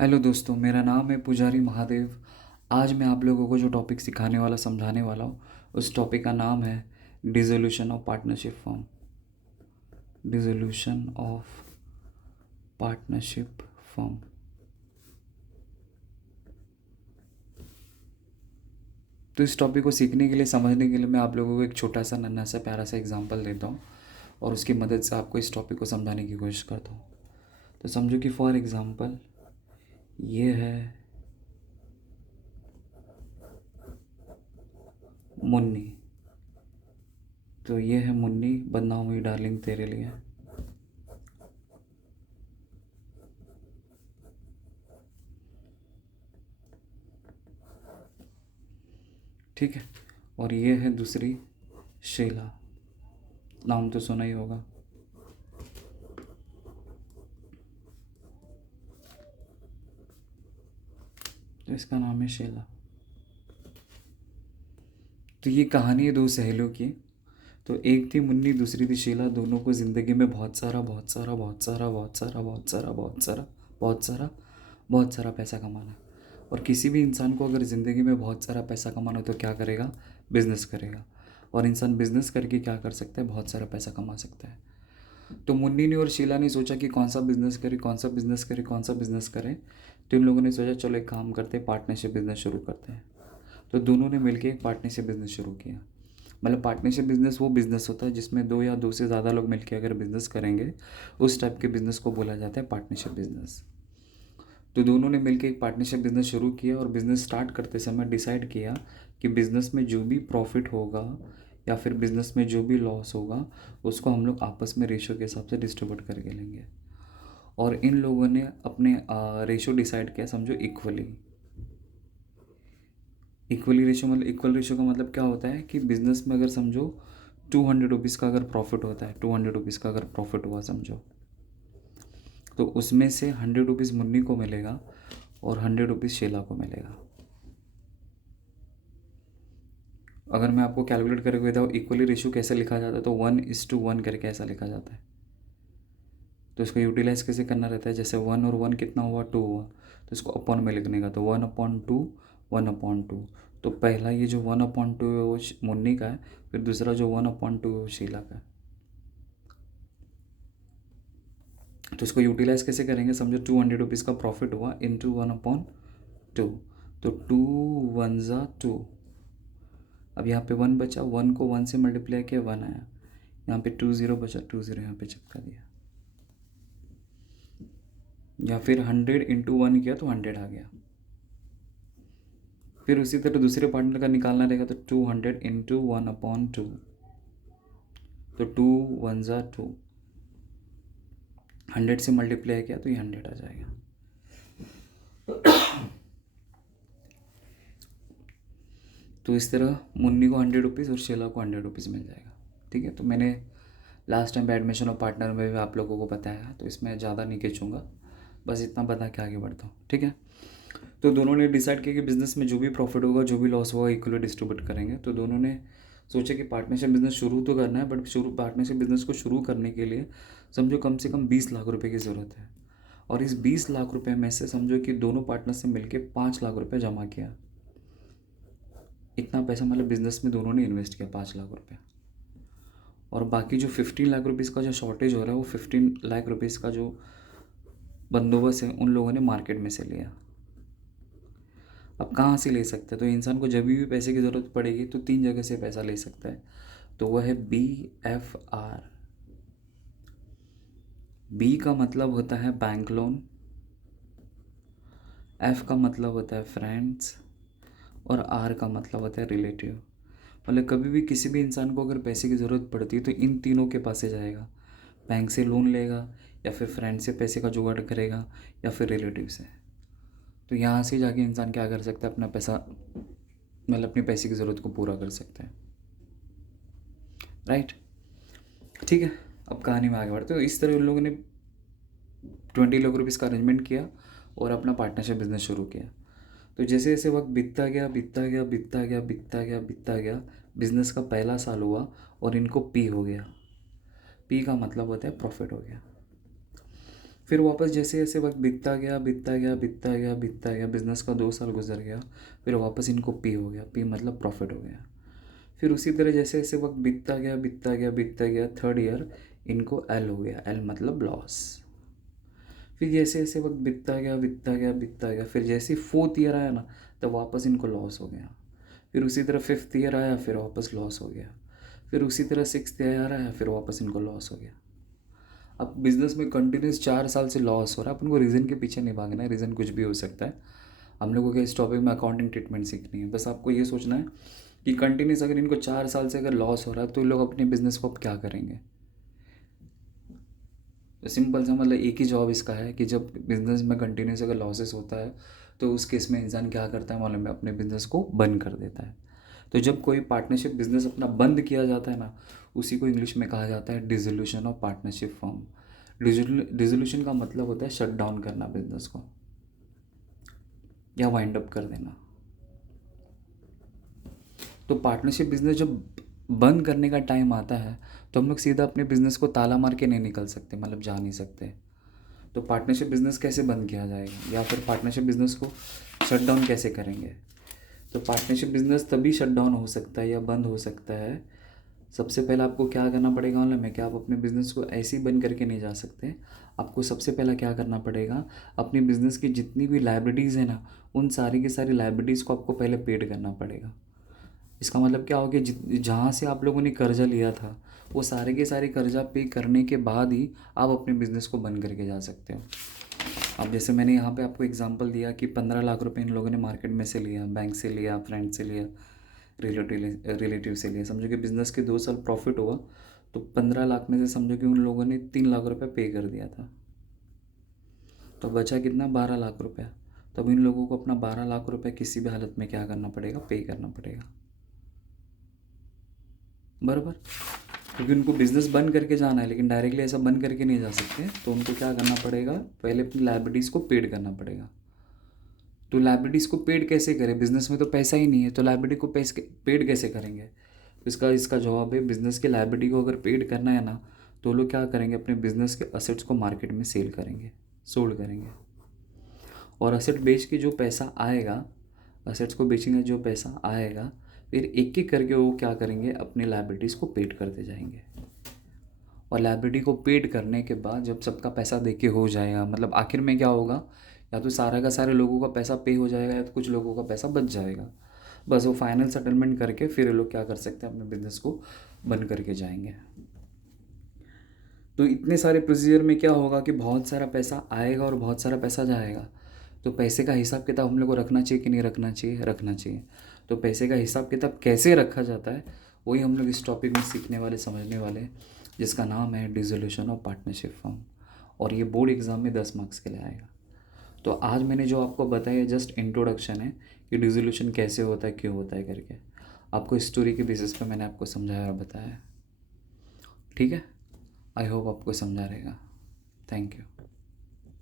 Hello दोस्तों, मेरा नाम है पुजारी महादेव। आज मैं आप लोगों को जो टॉपिक सिखाने वाला समझाने वाला हूँ उस टॉपिक का नाम है dissolution of partnership form. Dissolution of partnership form. तो इस टॉपिक को सीखने के लिए, समझने के लिए मैं आप लोगों को एक छोटा सा नन्हा सा प्यारा सा एग्जांपल देता हूँ और उसकी मदद से आपको इस टॉपिक को समझाने की कोशिश करता हूँ। तो समझो कि फॉर एग्ज़ाम्पल ये है मुन्नी। तो ये है मुन्नी, बदनाम हुई डार्लिंग तेरे लिए। ठीक है। और ये है दूसरी शीला, नाम तो सुना ही होगा। तो इसका नाम है शीला। तो ये कहानी है दो सहेलियों की। तो एक थी मुन्नी, दूसरी थी शीला। दोनों को ज़िंदगी में बहुत सारा बहुत सारा बहुत सारा बहुत सारा बहुत सारा बहुत सारा बहुत सारा बहुत सारा पैसा कमाना। और किसी भी इंसान को अगर ज़िंदगी में बहुत सारा पैसा कमाना हो तो क्या करेगा? बिजनेस करेगा। और इंसान बिजनेस करके क्या कर सकता है? बहुत सारा पैसा कमा सकता है। तो मुन्नी ने और शीला ने सोचा कि कौन सा बिजनेस करे, कौन सा बिजनेस करे, कौन सा बिजनेस करें। तो इन लोगों ने सोचा चलो एक काम करते हैं, पार्टनरशिप बिजनेस शुरू करते हैं। तो दोनों ने मिलकर एक पार्टनरशिप बिजनेस शुरू किया। मतलब पार्टनरशिप बिजनेस वो बिजनेस होता है जिसमें दो या दो से ज़्यादा लोग मिलकर अगर बिजनेस करेंगे, उस टाइप के बिजनेस को बोला जाता है पार्टनरशिप बिजनेस। तो दोनों ने मिलकर एक पार्टनरशिप बिजनेस शुरू किया और बिजनेस स्टार्ट करते समय डिसाइड किया कि बिजनेस में जो भी प्रॉफिट होगा या फिर बिजनेस में जो भी लॉस होगा उसको हम लोग आपस में रेशो के हिसाब से डिस्ट्रीब्यूट करके लेंगे। और इन लोगों ने अपने रेशो डिसाइड किया, समझो इक्वली। इक्वली रेशो मतलब, इक्वल रेशो का मतलब क्या होता है कि बिजनेस में अगर समझो 200 रुपीज़ का अगर प्रॉफिट होता है, 200 रुपीज़ का अगर प्रॉफिट हुआ समझो, तो उसमें से 100 रुपीज़ मुन्नी को मिलेगा और 100 रुपीज़ शीला को मिलेगा। अगर मैं आपको कैलकुलेट करके बताऊँ इक्वली रेशियो कैसे लिखा जाता है, तो 1:1 करके ऐसा लिखा जाता है। तो इसको यूटिलाइज कैसे करना रहता है, जैसे 1 और 1 कितना हुआ? 2 हुआ। तो इसको अपॉन में लिखने का, तो 1/2, 1/2। तो पहला ये जो 1/2 है वो मुन्नी का है, फिर दूसरा जो 1/2 है वो शीला का है। तो इसको यूटिलाइज कैसे करेंगे, समझो 200 रुपीज़ का प्रॉफिट हुआ इंटू 1/2। तो 2 1 2। अब यहाँ पे 1 बचा, 1 को 1 से मल्टीप्लाई किया, 1 आया। यहाँ पे 2 0 बचा, 2 0 यहाँ पे चिपका दिया। या फिर 100 × 1 किया तो 100 आ गया। फिर उसी तरह दूसरे पार्टनर का निकालना रहेगा, तो 200 × 1/2। तो 2 1 2। 100 से मल्टीप्लाई किया तो ये 100 आ जाएगा। तो इस तरह मुन्नी को 100 रुपीज़ और शीला को 100 रुपीज़ मिल जाएगा। ठीक है। तो मैंने last time admission of partner में भी आप लोगों को बताया, तो इसमें ज़्यादा नहीं खींचूंगा, बस इतना बता के आगे बढ़ता हूँ। ठीक है। तो दोनों ने डिसाइड किया कि बिज़नेस में जो भी प्रॉफिट होगा, जो भी लॉस होगा, इक्वली डिस्ट्रीब्यूट करेंगे। तो दोनों ने सोचा कि पार्टनरशिप बिजनेस शुरू तो करना है, बट पार्टनरशिप बिजनेस को शुरू करने के लिए समझो कम से कम 20 लाख रुपए की ज़रूरत है। और इस 20 लाख रुपए में से समझो कि दोनों पार्टनर से मिलकर 5 लाख रुपए जमा किया। इतना पैसा मतलब बिजनेस में दोनों ने इन्वेस्ट किया, 5 लाख रुपए। और बाकी जो 15 लाख रुपीज़ का जो शॉर्टेज हो रहा है, वो 15 लाख रुपीज़ का जो बंदोबस्त है उन लोगों ने मार्केट में से लिया। अब कहाँ से ले सकते हैं? तो इंसान को जब भी पैसे की ज़रूरत पड़ेगी तो 3 जगह से पैसा ले सकता है। तो वह है BFR। बी का मतलब होता है बैंक लोन, F का मतलब होता है फ्रेंड्स, और R का मतलब होता है रिलेटिव। मतलब कभी भी किसी भी इंसान को अगर पैसे की ज़रूरत पड़ती है तो इन तीनों के पास से जाएगा। बैंक से लोन लेगा, या फिर फ्रेंड से पैसे का जुगाड़ करेगा, या फिर रिलेटिव से। तो यहाँ से जाके इंसान क्या कर सकता है? अपना पैसा, मतलब अपनी पैसे की ज़रूरत को पूरा कर सकता है। राइट। ठीक है। अब कहानी में आगे बढ़ते। तो इस तरह उन लोगों ने 20 लाख रुपीज़ का अरेंजमेंट किया और अपना पार्टनरशिप बिजनेस शुरू किया। तो जैसे जैसे वक्त बीतता गया, बीतता गया, बीतता गया, बीतता गया, बीतता गया, बिजनेस का पहला साल हुआ और इनको पी हो गया। पी का मतलब होता है प्रॉफिट हो गया। फिर वापस जैसे जैसे वक्त बीतता गया बीतता गया बीतता गया बीतता गया, बिज़नेस का 2 साल गुजर गया, फिर वापस इनको पी हो गया, पी मतलब प्रॉफिट हो गया। फिर उसी तरह जैसे जैसे वक्त बीतता गया बीतता गया बीतता गया, थर्ड ईयर इनको एल हो गया, एल मतलब लॉस। फिर जैसे जैसे वक्त बीतता गया बीतता गया बीतता गया, फिर जैसे ही फोर्थ ईयर आया ना, तो वापस इनको लॉस हो गया। फिर उसी तरह फिफ्थ ईयर आया, फिर वापस लॉस हो गया। फिर उसी तरह सिक्स्थ ईयर आया, फिर वापस इनको लॉस हो गया। अब बिजनेस में कंटिन्यूस 4 साल से लॉस हो रहा है, अपन को रीज़न के पीछे नहीं भागना है, रीज़न कुछ भी हो सकता है। हम लोगों को इस टॉपिक में अकाउंटिंग ट्रीटमेंट सीखनी है। बस आपको ये सोचना है कि कंटिन्यूस अगर इनको 4 साल से अगर लॉस हो रहा है, तो ये लोग अपने बिजनेस को अब क्या करेंगे। तो सिंपल सा मतलब एक ही जवाब इसका है कि जब बिजनेस में कंटिन्यूस अगर लॉसेस होता है, तो उस केस में इंसान क्या करता है मालूम है, अपने बिजनेस को बंद कर देता है। तो जब कोई पार्टनरशिप बिजनेस अपना बंद किया जाता है ना, उसी को इंग्लिश में कहा जाता है dissolution of partnership firm. Dissolution का मतलब होता है शट डाउन करना बिजनेस को, या वाइंड अप कर देना। तो पार्टनरशिप बिजनेस जब बंद करने का टाइम आता है, तो हम लोग सीधा अपने बिजनेस को ताला मार के नहीं निकल सकते, मतलब जा नहीं सकते। तो पार्टनरशिप बिजनेस कैसे बंद किया जाएगा, या फिर पार्टनरशिप बिजनेस को शट डाउन कैसे करेंगे। तो पार्टनरशिप बिजनेस तभी शट डाउन हो सकता है या बंद हो सकता है। सबसे पहले आपको क्या करना पड़ेगा मालूम है, कि आप अपने बिजनेस को ऐसे ही बंद करके नहीं जा सकते। आपको सबसे पहला क्या करना पड़ेगा, अपने बिजनेस की जितनी भी लाइबिलिटीज़ है ना, उन सारी की सारी लाइबिलिटीज़ को आपको पहले पेड करना पड़ेगा। इसका मतलब क्या हो गया, जहाँ से आप लोगों ने कर्जा लिया था, वो सारे के सारे कर्जा पे करने के बाद ही आप अपने बिजनेस को बंद करके जा सकते हो। अब जैसे मैंने यहाँ पे आपको एग्जांपल दिया कि 15 लाख रुपए इन लोगों ने मार्केट में से लिया, बैंक से लिया, फ्रेंड से लिया, रिलेटिव से लिया। समझो कि बिज़नेस के 2 साल प्रॉफिट हुआ, तो 15 लाख में से समझो कि उन लोगों ने 3 लाख रुपए पे कर दिया था, तो बचा कितना, 12 लाख रुपया। तब इन लोगों को अपना 12 लाख रुपए किसी भी हालत में क्या करना पड़ेगा, पे करना पड़ेगा, बराबर। क्योंकि उनको बिज़नेस बंद करके जाना है, लेकिन डायरेक्टली ऐसा बंद करके नहीं जा सकते, तो उनको क्या करना पड़ेगा, पहले अपनी लाइबिलिटीज़ को पेड करना पड़ेगा। तो लाइबिलिटीज़ को पेड कैसे करें, बिजनेस में तो पैसा ही नहीं है, तो लाइबिलिटी को पैसे पेड कैसे करेंगे। तो इसका इसका जवाब है, बिजनेस की लाइबिलिटी को अगर पेड करना है ना, तो लोग क्या करेंगे, अपने बिजनेस के असेट्स को मार्केट में सेल करेंगे, सोल्ड करेंगे। और असेट बेच के जो पैसा आएगा, असेट्स को बेचेंगे, जो पैसा आएगा, फिर एक एक करके वो क्या करेंगे, अपनी लाइबिलिटीज़ को पेड करते जाएंगे। और लाइबिलिटी को पेड करने के बाद जब सबका पैसा दे के हो जाएगा, मतलब आखिर में क्या होगा, या तो सारा का सारे लोगों का पैसा पे हो जाएगा, या तो कुछ लोगों का पैसा बच जाएगा। बस वो फाइनल सेटलमेंट करके फिर ये लोग क्या कर सकते हैं, अपने बिजनेस को बंद करके जाएंगे। तो इतने सारे प्रोसीजर में क्या होगा कि बहुत सारा पैसा आएगा और बहुत सारा पैसा जाएगा। तो पैसे का हिसाब किताब हम लोग को रखना चाहिए कि नहीं रखना चाहिए, रखना चाहिए। तो पैसे का हिसाब किताब कैसे रखा जाता है, वही हम लोग इस टॉपिक में सीखने वाले, समझने वाले, जिसका नाम है डिसोल्यूशन ऑफ पार्टनरशिप फर्म। और ये बोर्ड एग्ज़ाम में 10 मार्क्स के लिए आएगा। तो आज मैंने जो आपको बताया जस्ट इंट्रोडक्शन है कि डिसोल्यूशन कैसे होता है, क्यों होता है करके। आपको स्टोरी के बेसिस पे मैंने आपको समझाया और बताया। ठीक है, आई होप आपको समझा रहेगा। Thank you.